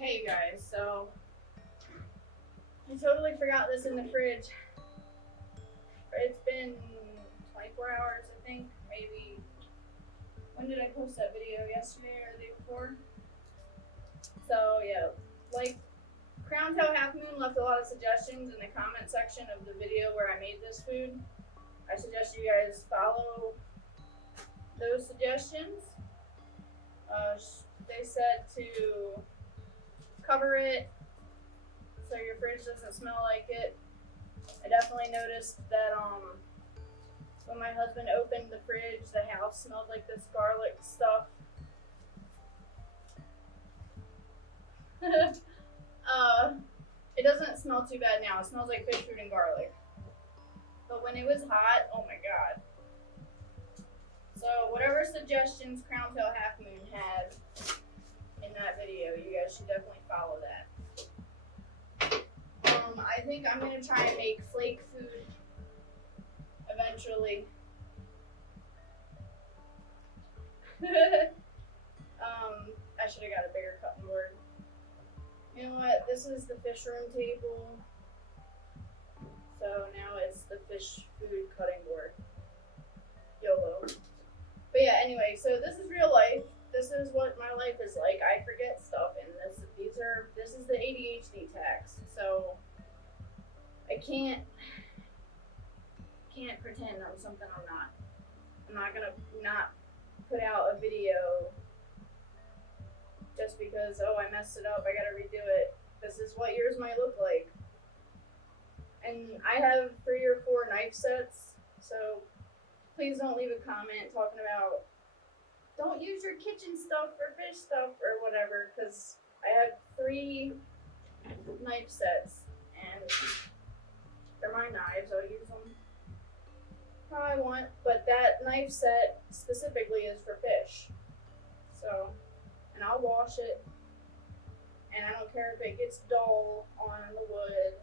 Hey guys, so I totally forgot this in the fridge. It's been 24 hours, I think, maybe. When did I post that video? Yesterday or the day before? So yeah, like Crown Tail Half Moon left a lot of suggestions in the comment section of the video where I made this food. I suggest you guys follow those suggestions. They said to cover it so your fridge doesn't smell like it. I definitely noticed that when my husband opened the fridge, the house smelled like this garlic stuff. It doesn't smell too bad now. It smells like fish food and garlic. But when it was hot, oh my god. So whatever suggestions Crown Tail Half Moon had in that video, you guys should definitely follow that. I think I'm gonna try and make flake food eventually. I should have got a bigger cutting board. You know what? This is the fish room table. So now it's the fish food cutting board. YOLO. But yeah, anyway, so this is real life. This is what my life is like. I forget stuff, and this is the ADHD tax. So I can't pretend I'm something I'm not. I'm not gonna not put out a video just because, oh, I messed it up, I gotta redo it. This is what yours might look like. And I have 3 or 4 knife sets, so please don't leave a comment talking about don't use your kitchen stuff for fish stuff or whatever, because I have 3 knife sets and they're my knives. I'll use them how I want, but that knife set specifically is for fish. So, and I'll wash it, and I don't care if it gets dull on the wood.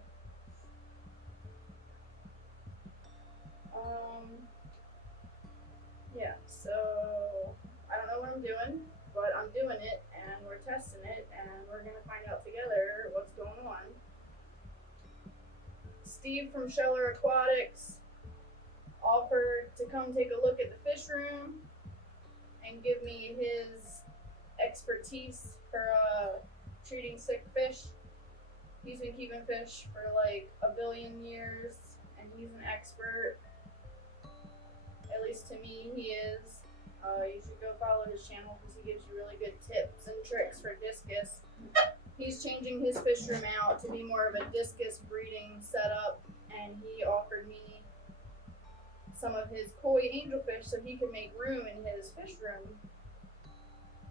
Yeah, so I don't know what I'm doing, but I'm doing it, and we're testing it, and we're gonna find out together what's going on. Steve from Sheller Aquatics offered to come take a look at the fish room and give me his expertise for treating sick fish. He's been keeping fish for like 1 billion years, and he's an expert. At least to me, he is. You should go follow his channel because he gives you really good tips and tricks for discus. He's changing his fish room out to be more of a discus breeding setup, and he offered me some of his koi angelfish so he could make room in his fish room.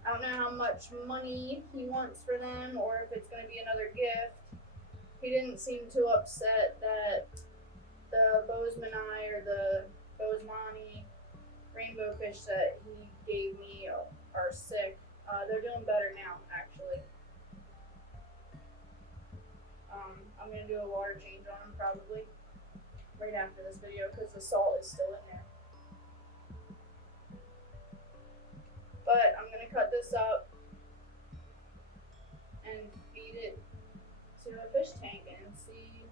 I don't know how much money he wants for them or if it's going to be another gift. He didn't seem too upset that the Bozemanai or the Bosemani rainbow fish that he gave me are sick. They're doing better now, actually. I'm going to do a water change on them probably right after this video because the salt is still in there. But I'm going to cut this up and feed it to a fish tank and see.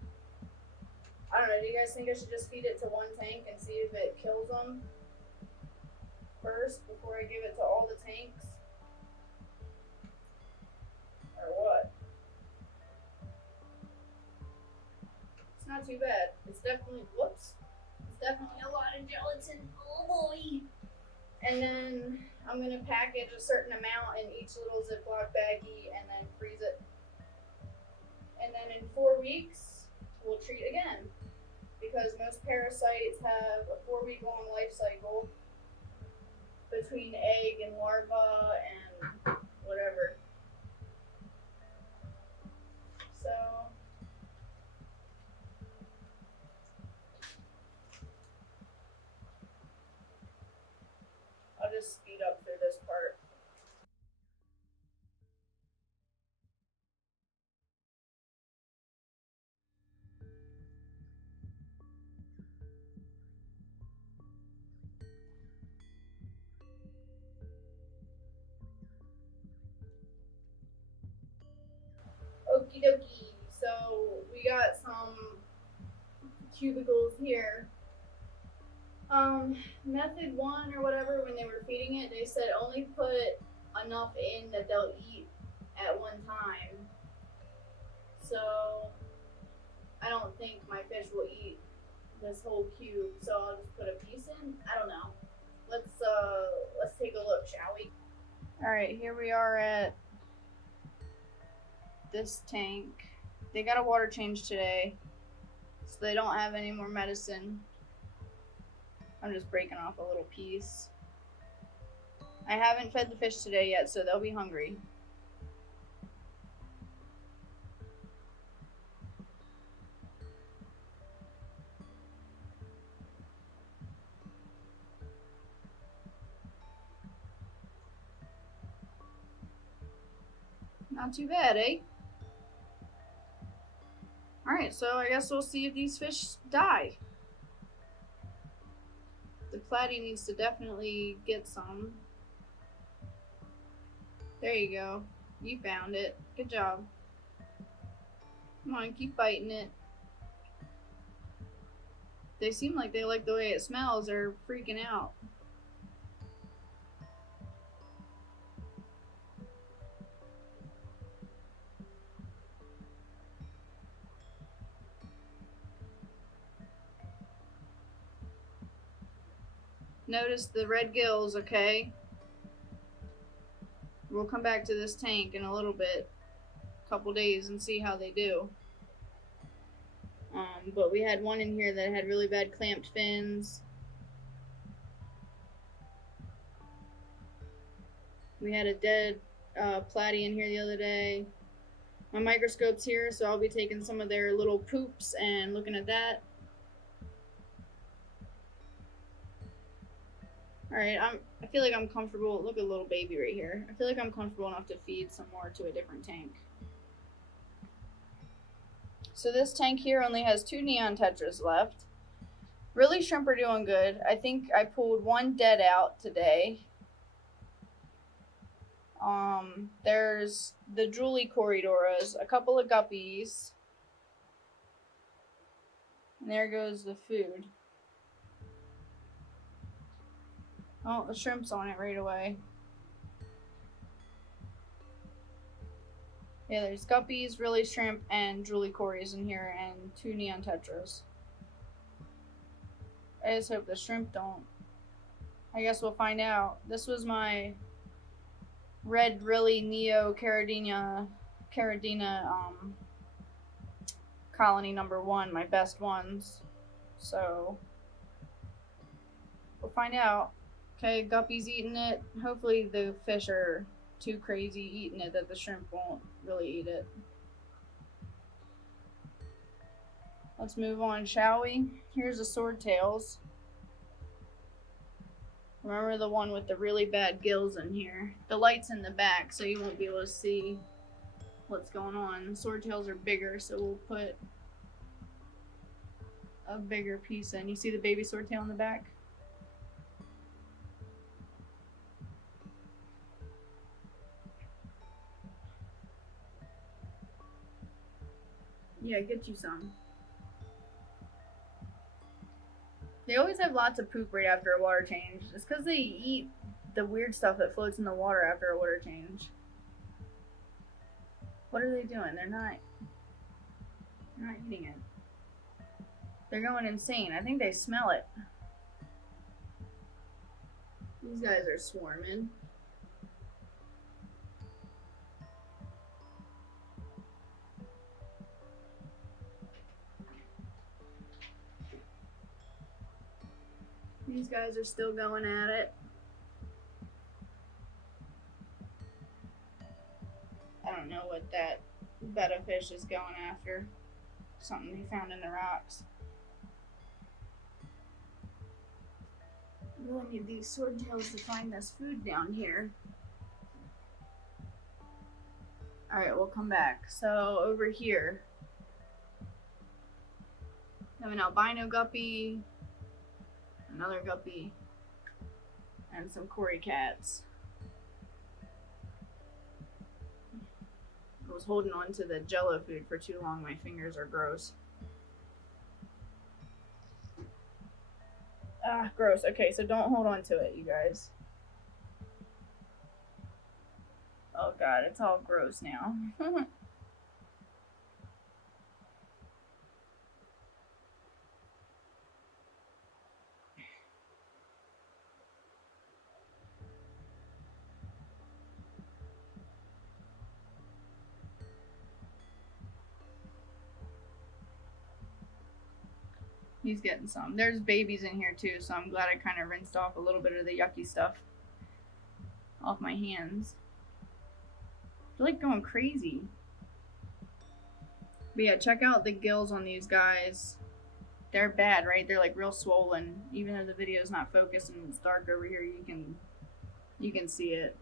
I don't know, do you guys think I should just feed it to one tank and see if it kills them first before I give it to all the tanks? Or what? It's not too bad. It's definitely a lot of gelatin. Oh boy. And then I'm gonna package a certain amount in each little Ziploc baggie and then freeze it. And then in 4 weeks, we'll treat again. Because most parasites have a 4-week-long life cycle between egg and larva and whatever. So I'll just speed up through this part. dokie. So we got some cubicles here. Method 1 or whatever, when they were feeding it, they said only put enough in that they'll eat at one time. So I don't think my fish will eat this whole cube, so I'll just put a piece in. I don't know. Let's take a look, shall we? Alright, here we are at this tank. They got a water change today, so they don't have any more medicine. I'm just breaking off a little piece. I haven't fed the fish today yet, so they'll be hungry. Not too bad, eh? Alright, so I guess we'll see if these fish die. The platy needs to definitely get some. There you go. You found it. Good job. Come on, keep biting it. They seem like they like the way it smells. They're freaking out. Notice the red gills, okay? We'll come back to this tank in a little bit, a couple days, and see how they do. But we had one in here that had really bad clamped fins. We had a dead platy in here the other day. My microscope's here, so I'll be taking some of their little poops and looking at that. Alright, I feel like I'm comfortable. Look at little baby right here. I feel like I'm comfortable enough to feed some more to a different tank. So this tank here only has 2 neon tetras left. Really, shrimp are doing good. I think I pulled one dead out today. There's the Julie Corridoras, a couple of guppies. And there goes the food. Oh, the shrimp's on it right away. Yeah, there's guppies, really shrimp, and Julie Corys in here, and 2 neon tetras. I just hope the shrimp don't. I guess we'll find out. This was my red really neo caridina colony number 1, my best ones. So we'll find out. Okay, guppy's eating it. Hopefully the fish are too crazy eating it that the shrimp won't really eat it. Let's move on, shall we? Here's the swordtails. Remember the one with the really bad gills in here. The light's in the back, so you won't be able to see what's going on. Swordtails are bigger, so we'll put a bigger piece in. You see the baby swordtail in the back? Yeah, get you some. They always have lots of poop right after a water change. It's because they eat the weird stuff that floats in the water after a water change. What are they doing? They're not eating it. They're going insane. I think they smell it. These guys are swarming. These guys are still going at it. I don't know what that betta fish is going after. Something he found in the rocks. I really need these swordtails to find this food down here. Alright, we'll come back. So over here, I have an albino guppy, another guppy, and some cory cats. We'll was holding on to the Jello food for too long. My fingers are gross. Ah, gross. Okay, so don't hold on to it, you guys. Oh god, it's all gross now. He's getting some. There's babies in here too, so I'm glad I kind of rinsed off a little bit of the yucky stuff off my hands. They're like going crazy. But yeah, check out the gills on these guys. They're bad, right? They're like real swollen. Even though the video is not focused and it's dark over here, you can see it.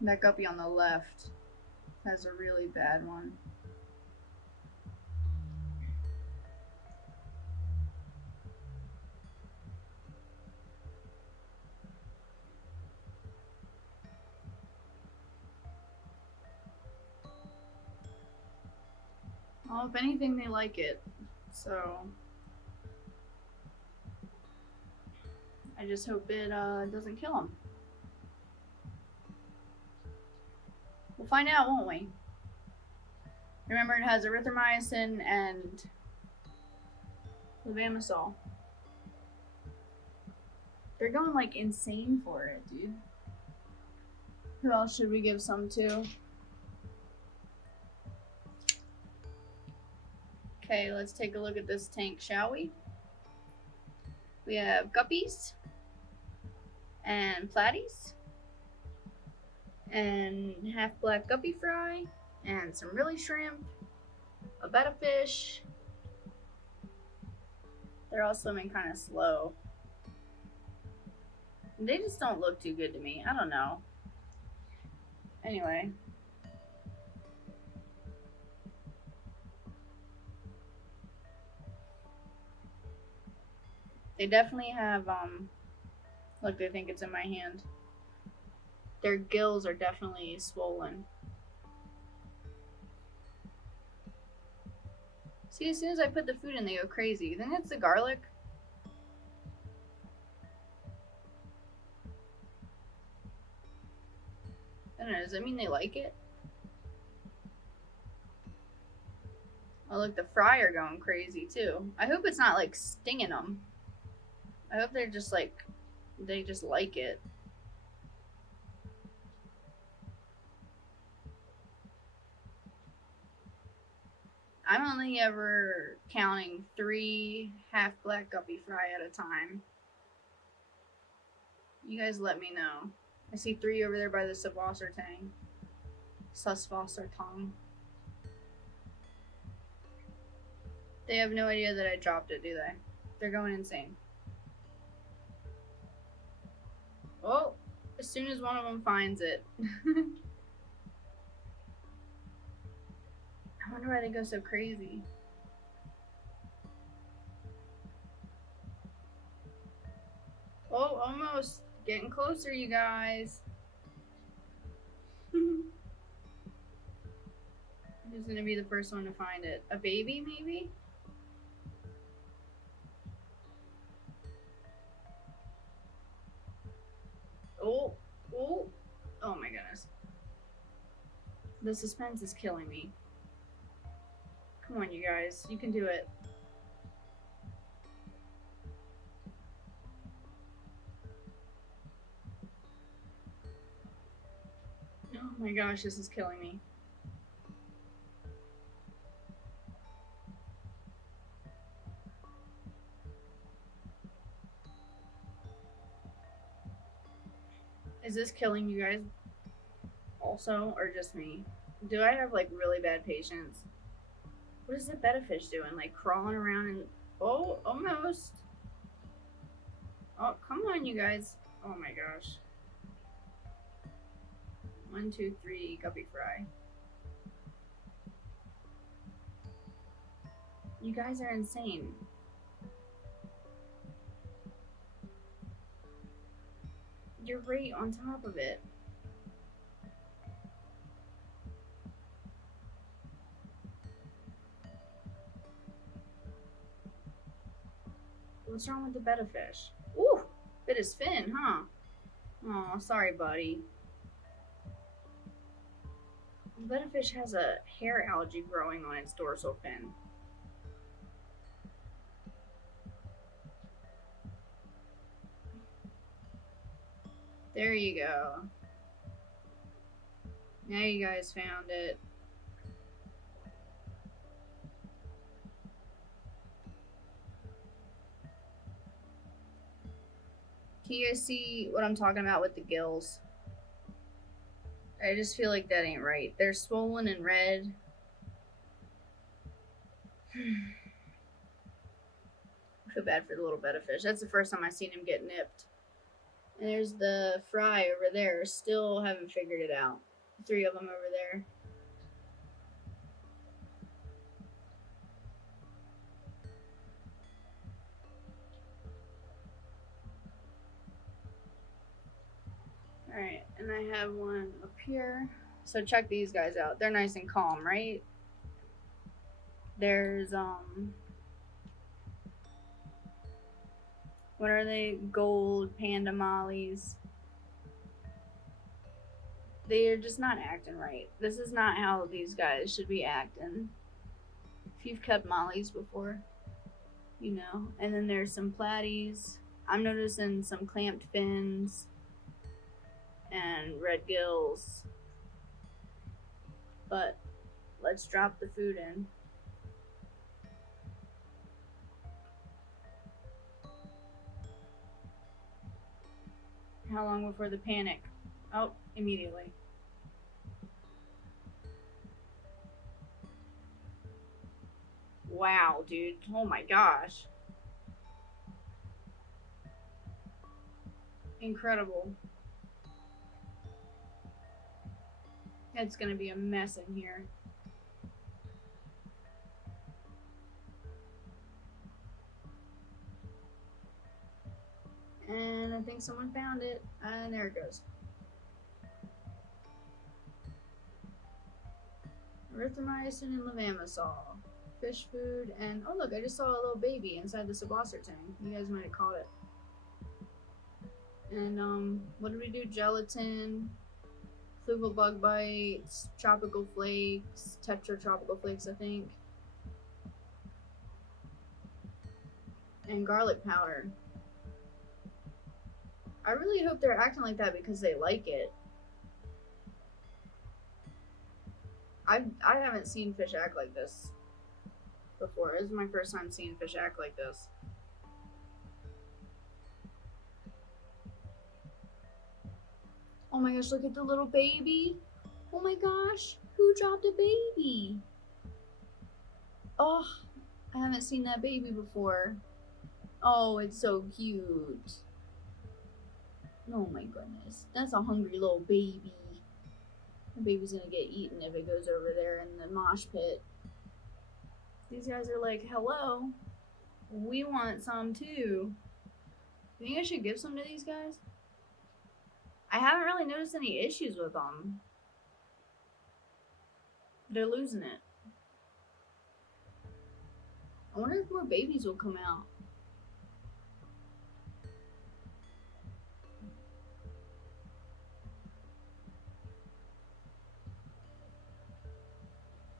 That guppy on the left has a really bad one. Well, if anything, they like it. So I just hope it doesn't kill them. We'll find out, won't we? Remember, it has erythromycin and levamisole. They're going like insane for it, dude. Who else should we give some to? Okay, let's take a look at this tank, shall we? We have guppies and platies and half black guppy fry and some really shrimp, a betta fish. They're all swimming kind of slow. They just don't look too good to me. I don't know. Anyway. They definitely have, look, they think it's in my hand. Their gills are definitely swollen. See, as soon as I put the food in, they go crazy. You think it's the garlic? I don't know, does that mean they like it? Oh, look, the fry are going crazy, too. I hope it's not, like, stinging them. I hope they're just, like, they just like it. I'm only ever counting 3 half black guppy fry at a time. You guys let me know. I see 3 over there by the Subwassertang. Suswassertang. They have no idea that I dropped it, do they? They're going insane. Well, as soon as one of them finds it. I wonder why they go so crazy. Oh, almost. Getting closer, you guys. Who's gonna be the first one to find it? A baby, maybe? Oh, oh, oh my goodness. The suspense is killing me. Come on, you guys. You can do it. Oh my gosh, this is killing me. Is this killing you guys also, or just me? Do I have like really bad patience? What is that betta fish doing? Like crawling around and oh, almost. Oh, come on, you guys. Oh my gosh. 1, 2, 3, guppy fry. You guys are insane. You're right on top of it. What's wrong with the betta fish? Ooh, bit his fin, huh? Oh, sorry, buddy. The betta fish has a hair algae growing on its dorsal fin. There you go. Now you guys found it. Can you guys see what I'm talking about with the gills? I just feel like that ain't right. They're swollen and red. I feel bad for the little betta fish. That's the first time I've seen him get nipped. And there's the fry over there. Still haven't figured it out. 3 of them over there. Alright, and I have one up here. So check these guys out. They're nice and calm, right? There's, what are they? Gold panda mollies. They're just not acting right. This is not how these guys should be acting. If you've kept mollies before, you know. And then there's some platies. I'm noticing some clamped fins and red gills. But let's drop the food in. How long before the panic? Oh, immediately. Wow, dude. Oh my gosh. Incredible. It's gonna be a mess in here. And I think someone found it. And there it goes. Erythromycin and levamisole. Fish food and oh look, I just saw a little baby inside the suboster tank. You guys might have caught it. And what did we do? Gelatin, fluval bug bites, tropical flakes, tetratropical flakes, I think. And garlic powder. I really hope they're acting like that because they like it. I haven't seen fish act like this before. This is my first time seeing fish act like this. Oh my gosh, look at the little baby. Oh my gosh, who dropped a baby? Oh, I haven't seen that baby before. Oh, it's so cute. Oh my goodness, that's a hungry little baby. The baby's gonna get eaten if it goes over there in the mosh pit. These guys are like, hello, we want some too. You think I should give some to these guys? I haven't really noticed any issues with them. They're losing it. I wonder if more babies will come out.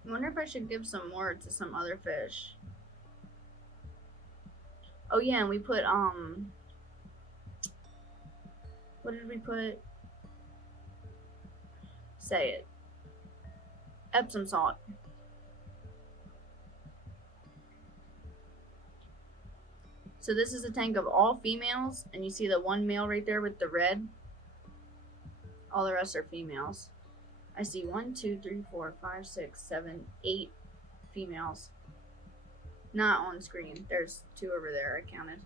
I wonder if I should give some more to some other fish. Oh yeah, and we put, what did we put? Say it. Epsom salt. So this is a tank of all females, and you see the one male right there with the red? All the rest are females. I see 1, 2, 3, 4, 5, 6, 7, 8 females. Not on screen. There's 2 over there, I counted.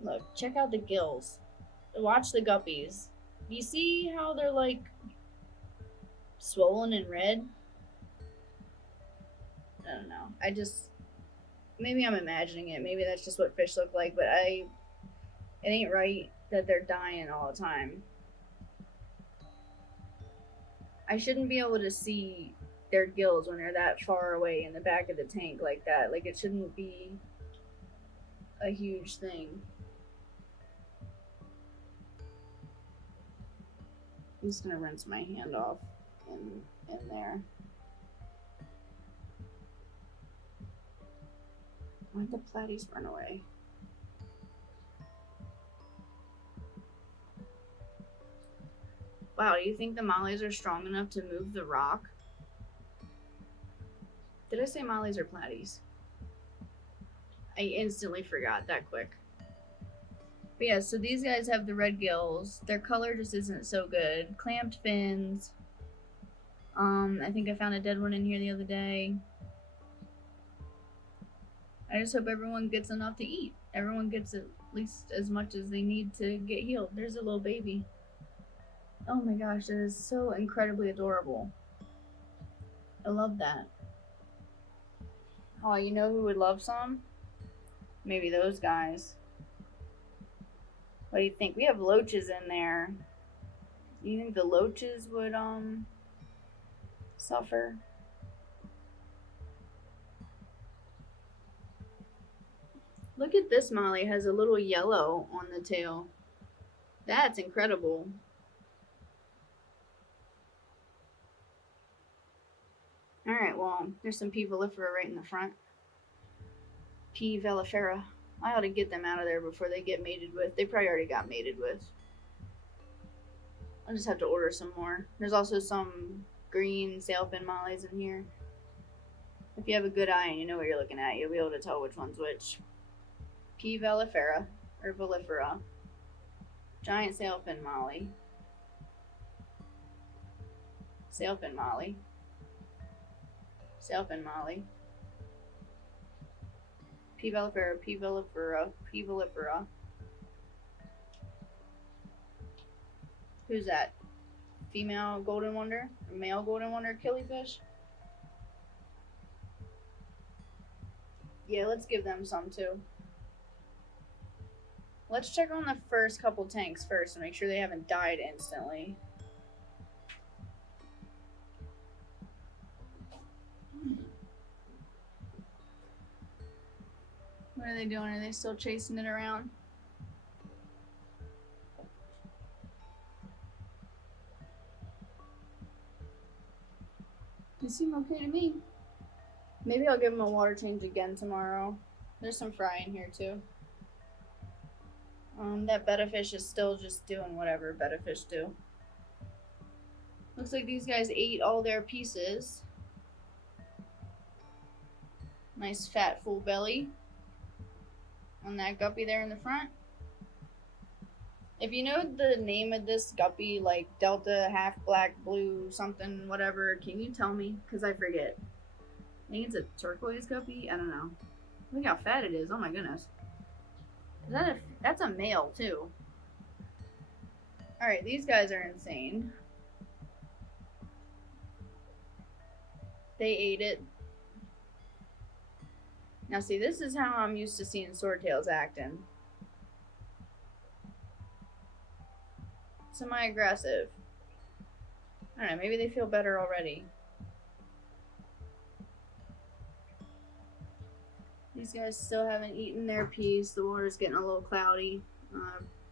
Look, check out the gills. Watch the guppies. Do you see how they're like swollen and red? I don't know. Maybe I'm imagining it. Maybe that's just what fish look like, but it ain't right that they're dying all the time. I shouldn't be able to see their gills when they're that far away in the back of the tank like that. Like, it shouldn't be a huge thing. I'm just gonna rinse my hand off in there. Why'd the platies run away? Wow, do you think the mollies are strong enough to move the rock? Did I say mollies or platies? I instantly forgot that quick. But yeah, so these guys have the red gills. Their color just isn't so good. Clamped fins. I think I found a dead one in here the other day. I just hope everyone gets enough to eat. Everyone gets at least as much as they need to get healed. There's a little baby. Oh my gosh, that is so incredibly adorable. I love that. Oh, you know who would love some? Maybe those guys. What do you think? We have loaches in there. Do you think the loaches would suffer? Look at this molly. It has a little yellow on the tail. That's incredible. Alright, well, there's some P. vellifera right in the front. P. vellifera. I ought to get them out of there before they get mated with. They probably already got mated with. I'll just have to order some more. There's also some green sailfin mollies in here. If you have a good eye and you know what you're looking at, you'll be able to tell which one's which. P. vellifera, or vellifera. Giant sailfin molly. Sailfin molly. Sailfin molly. P. vellifera, P. vellifera, P. vellifera. Who's that? Female golden wonder? Or male golden wonder killifish? Yeah, let's give them some too. Let's check on the first couple tanks first and make sure they haven't died instantly. What are they doing? Are they still chasing it around? They seem okay to me. Maybe I'll give them a water change again tomorrow. There's some fry in here too. That betta fish is still just doing whatever betta fish do. Looks like these guys ate all their pieces. Nice fat full belly on that guppy there in the front. If you know the name of this guppy, like Delta, half black, blue, something, whatever, can you tell me? Because I forget. I think it's a turquoise guppy. I don't know. Look how fat it is. Oh my goodness. That's a male too. Alright, these guys are insane. They ate it. Now see, this is how I'm used to seeing swordtails acting. Semi-aggressive. I don't know, maybe they feel better already. These guys still haven't eaten their piece. The water's getting a little cloudy.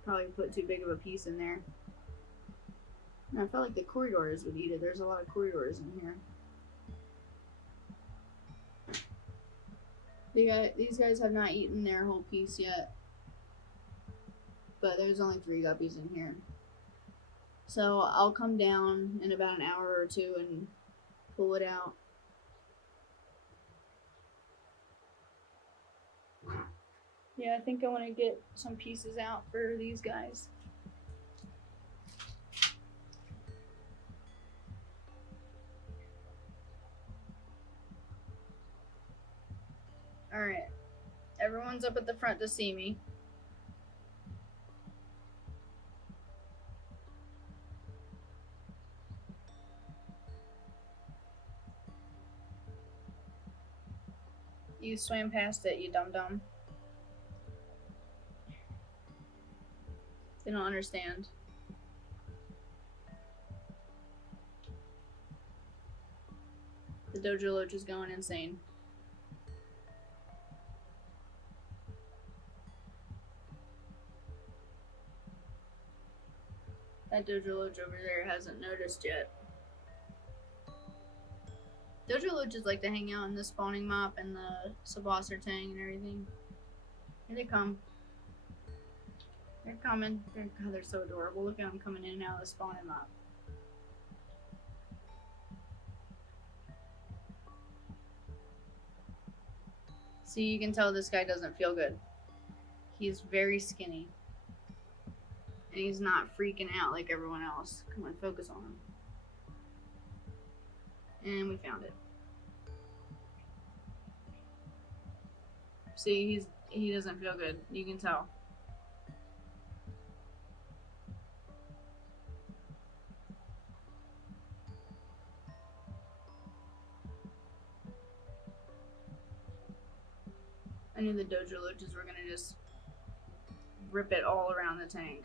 Probably put too big of a piece in there. And I felt like the corridors would eat it. There's a lot of corridors in here. These guys have not eaten their whole piece yet. But there's only 3 guppies in here. So I'll come down in about an hour or two and pull it out. Yeah, I think I want to get some pieces out for these guys. Alright. Everyone's up at the front to see me. You swam past it, you dum-dum. They don't understand. dojo loach is going insane. That dojo loach over there hasn't noticed yet. Dojo loaches like to hang out in the spawning mop and the Sabosser tang and everything. Here they come. They're coming. They're so adorable. Look at them coming in and out of the spawning mop. See, you can tell this guy doesn't feel good. He's very skinny. And he's not freaking out like everyone else. Come on, focus on him. And we found it. See, he doesn't feel good. You can tell. I knew the dojo loaches were gonna just rip it all around the tank.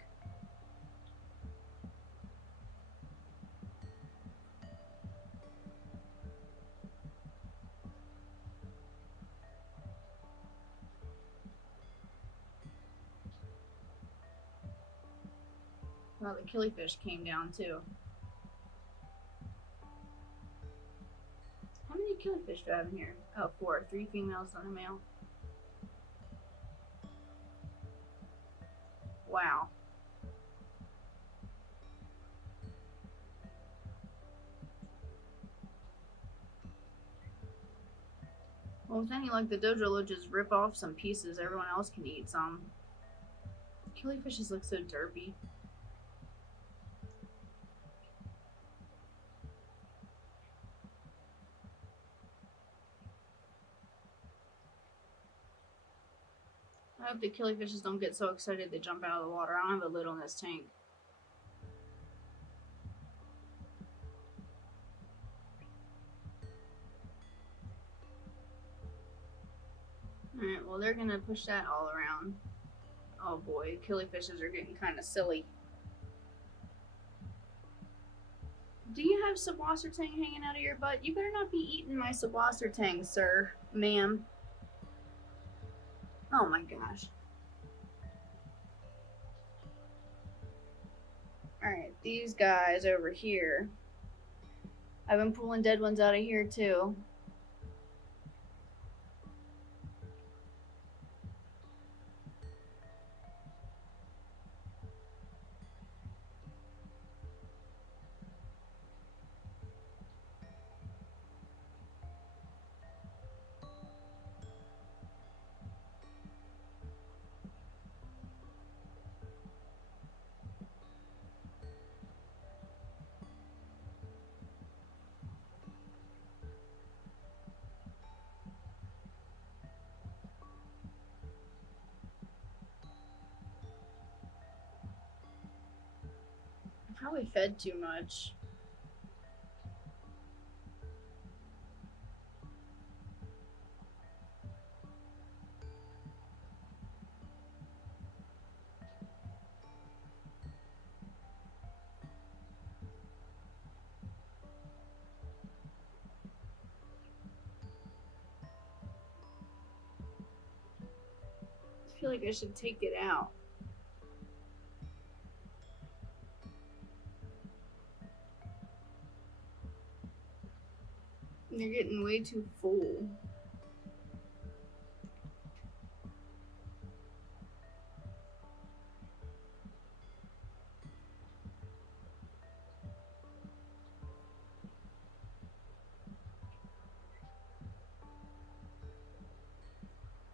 Well, the killifish came down too. How many killifish do I have in here? Oh, 4. 3 females and a male. Wow. Well, with any luck, the dojo will just rip off some pieces. Everyone else can eat some. Killifishes look so derpy. I hope the killifishes don't get so excited they jump out of the water. I don't have a lid on this tank. Alright, well they're gonna push that all around. Oh boy, killifishes are getting kind of silly. Do you have Sabosser tang hanging out of your butt? You better not be eating my Sabosser tang, sir, ma'am. Oh my gosh. Alright, these guys over here. I've been pulling dead ones out of here too. Probably fed too much. I feel like I should take it out. They're getting way too full.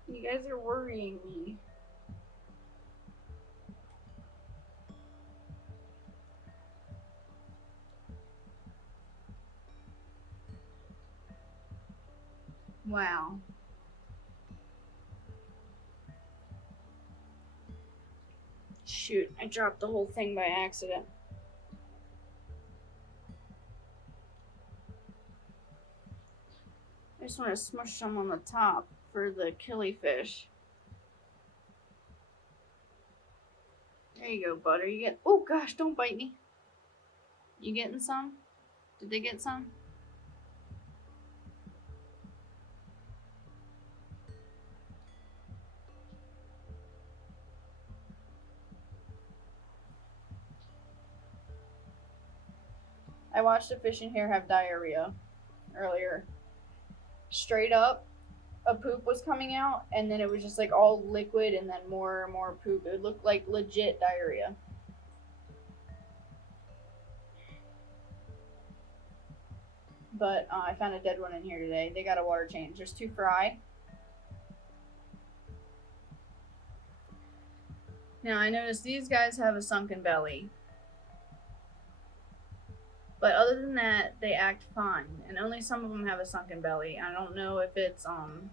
You guys are worrying me. Wow. Shoot, I dropped the whole thing by accident. I just want to smush some on the top for the killifish. There you go, Butter. You get. Oh gosh, don't bite me. You getting some? Did they get some? I watched a fish in here have diarrhea earlier. Straight up, a poop was coming out, and then it was just like all liquid and then more and more poop. It looked like legit diarrhea. But I found a dead one in here today. They got a water change. There's 2 fry. Now I noticed these guys have a sunken belly. But other than that, they act fine. And only some of them have a sunken belly. I don't know if it's some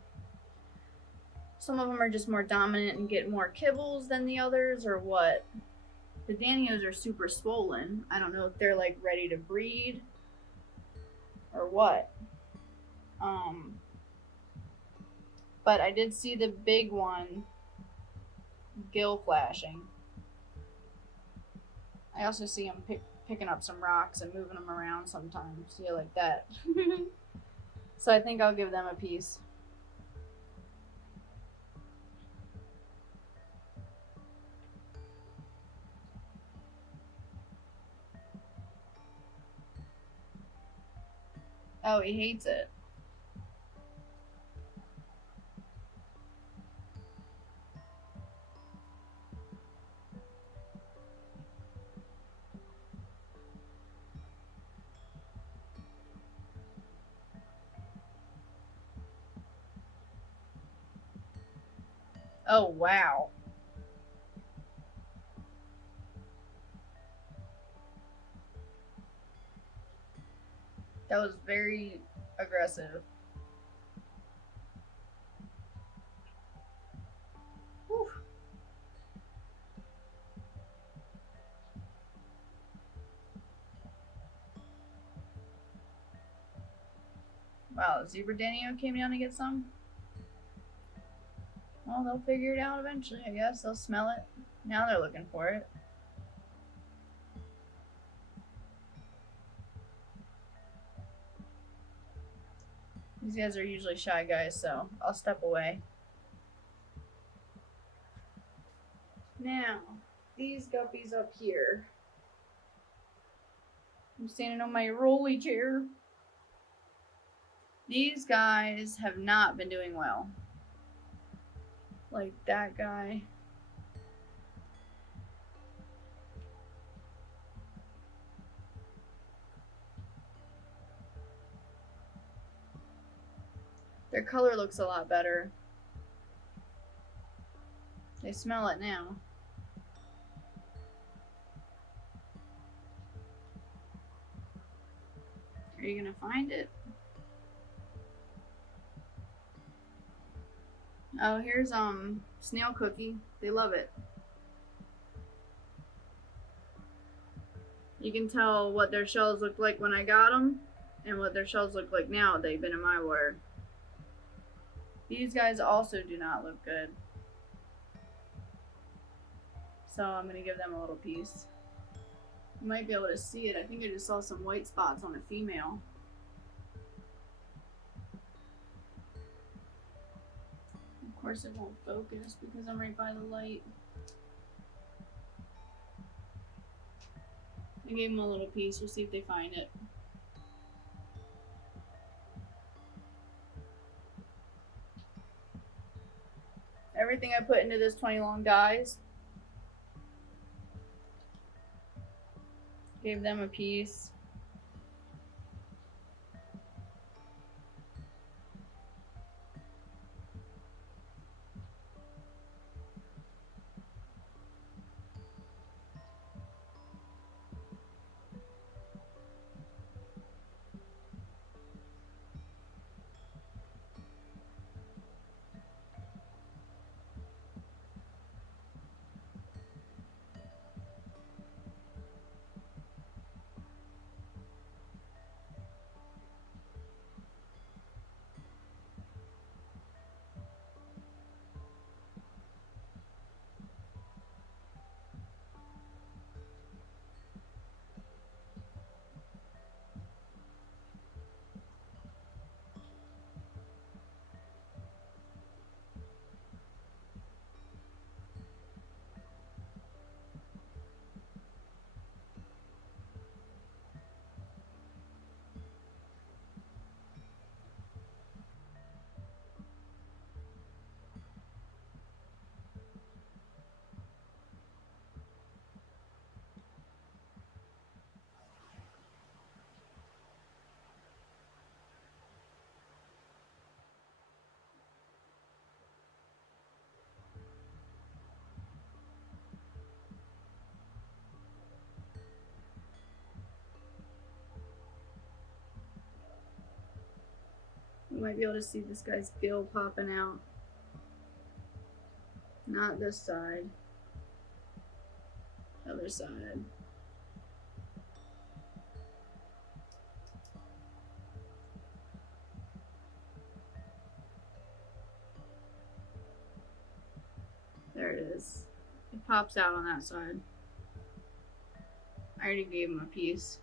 of them are just more dominant and get more kibbles than the others or what. The Danios are super swollen. I don't know if they're like ready to breed or what. But I did see the big one gill flashing. I also see him picking up some rocks and moving them around sometimes. Yeah, like that. So I think I'll give them a piece. Oh, he hates it. Oh, wow. That was very aggressive. Whew. Wow, Zebra Danio came down to get some? Well, they'll figure it out eventually, I guess. They'll smell it. Now they're looking for it. These guys are usually shy guys, so I'll step away. Now, these guppies up here. I'm standing on my rolly chair. These guys have not been doing well. Like that guy. Their color looks a lot better. They smell it now. Are you gonna find it? Oh, here's snail cookie. They love it. You can tell what their shells looked like when I got them and what their shells look like now. They've been in my water. These guys also do not look good. So I'm gonna give them a little piece. You might be able to see it. I think I just saw some white spots on a female. Of course it won't focus because I'm right by the light. I gave them a little piece. We'll see if they find it. Everything I put into this 20 long dies. Gave them a piece. You might be able to see this guy's gill popping out. Not this side. Other side. There it is. It pops out on that side. I already gave him a piece.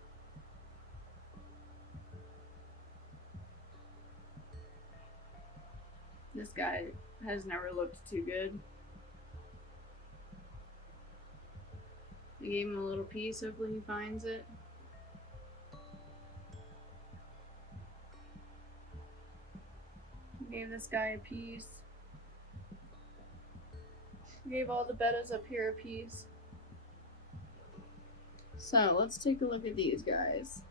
This guy has never looked too good. I gave him a little piece, hopefully he finds it. Gave this guy a piece. Gave all the bettas up here a piece. So let's take a look at these guys.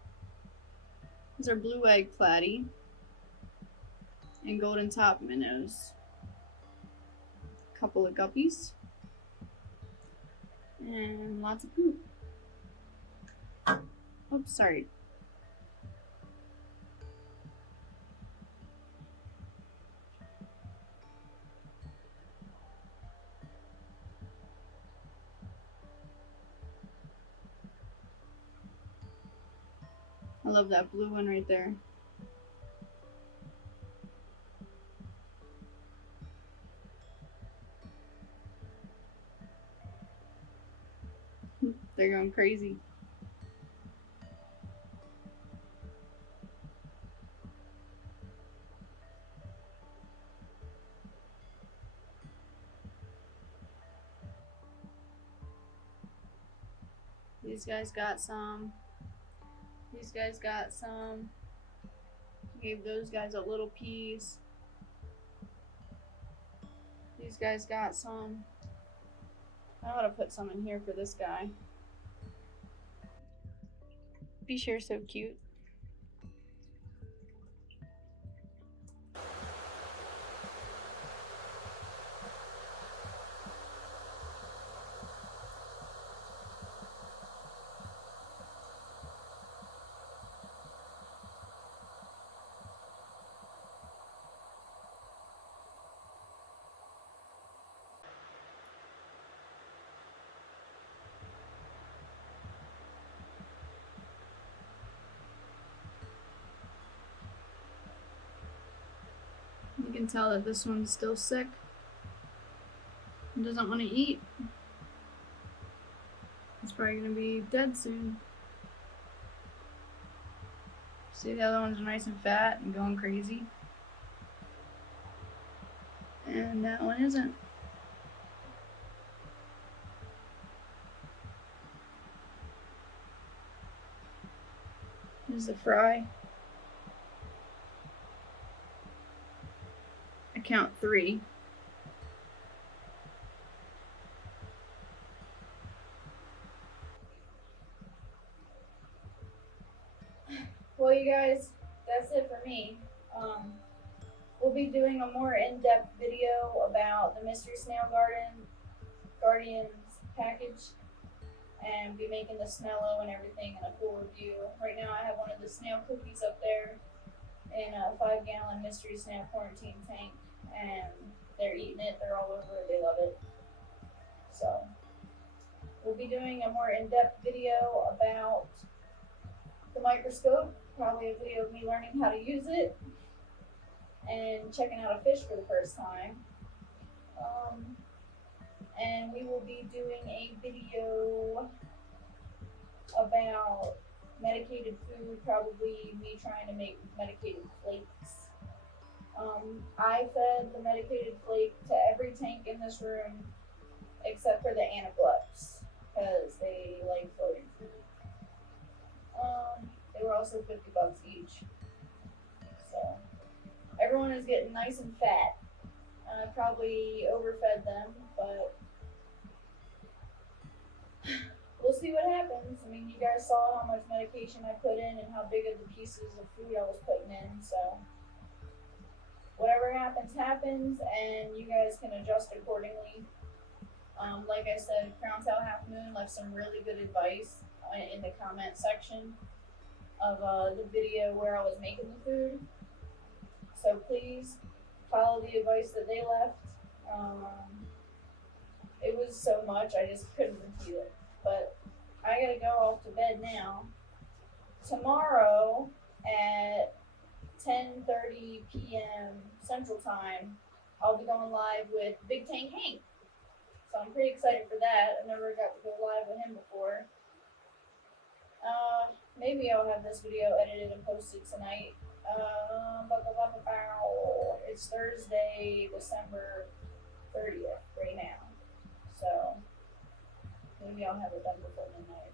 These are blue egg platy and golden top minnows. Couple of guppies. And lots of poop. Oops, sorry. I love that blue one right there. They're going crazy. These guys got some. These guys got some. Gave those guys a little piece. These guys got some. I ought to put some in here for this guy. Be sure, so cute. You can tell that this one's still sick and doesn't want to eat. It's probably going to be dead soon. See, the other ones are nice and fat and going crazy. And that one isn't. Here's the fry. I count 3. Well, you guys, that's it for me. We'll be doing a more in-depth video about the Mystery Snail Guardians package, and be making the Snello and everything in a full review. Right now I have one of the snail cookies up there in a 5-gallon Mystery Snail quarantine tank, and they're eating it, they're all over it, they love it. So, we'll be doing a more in-depth video about the microscope, probably a video of me learning how to use it, and checking out a fish for the first time. And we will be doing a video about medicated food, probably me trying to make medicated flakes. I fed the medicated flake to every tank in this room except for the anableps, because they like floating food. They were also $50 each. So everyone is getting nice and fat. I probably overfed them, but we'll see what happens. I mean, you guys saw how much medication I put in and how big of the pieces of food I was putting in, so whatever happens, happens, and you guys can adjust accordingly. Like I said, Crown Tail Half Moon left some really good advice in the comment section of the video where I was making the food. So please follow the advice that they left. It was so much, I just couldn't repeat it. But I gotta go off to bed now. Tomorrow at 10:30 p.m. Central Time, I'll be going live with Big Tank Hank. So I'm pretty excited for that. I never got to go live with him before. Maybe I'll have this video edited and posted tonight. It's Thursday, December 30th right now. So maybe I'll have it done before midnight.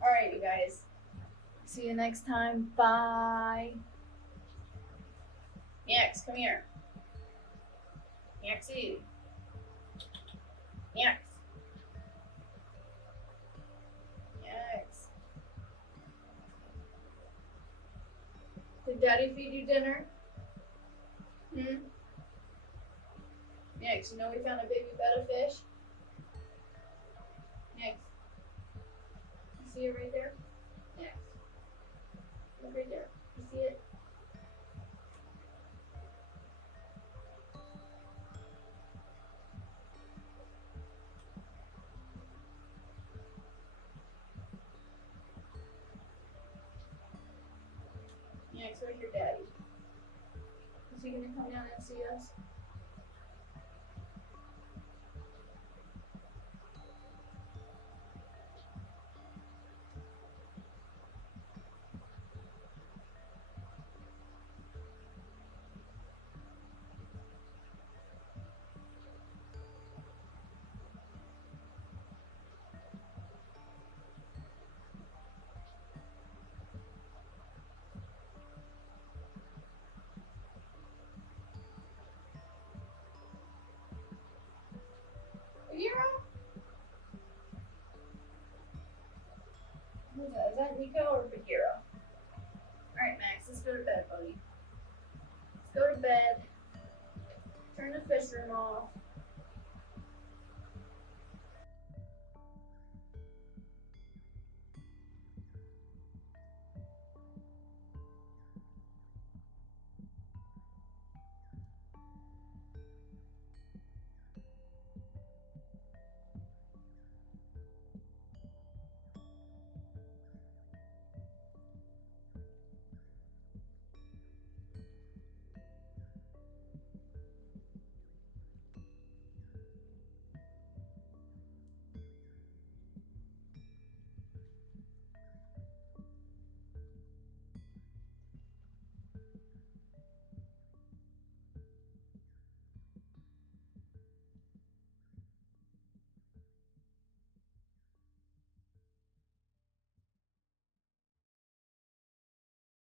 Alright, you guys. See you next time. Bye. Max, come here. Maxie. Max. Max. Did Daddy feed you dinner? Max, you know we found a baby betta fish? Max. You see it right there? Max. Look right there. You see it? Max, where's your daddy? Is he gonna come down and see us? Who's that? Is that Nico or Bagheera? Alright, Max, let's go to bed, buddy. Let's go to bed. Turn the fish room off.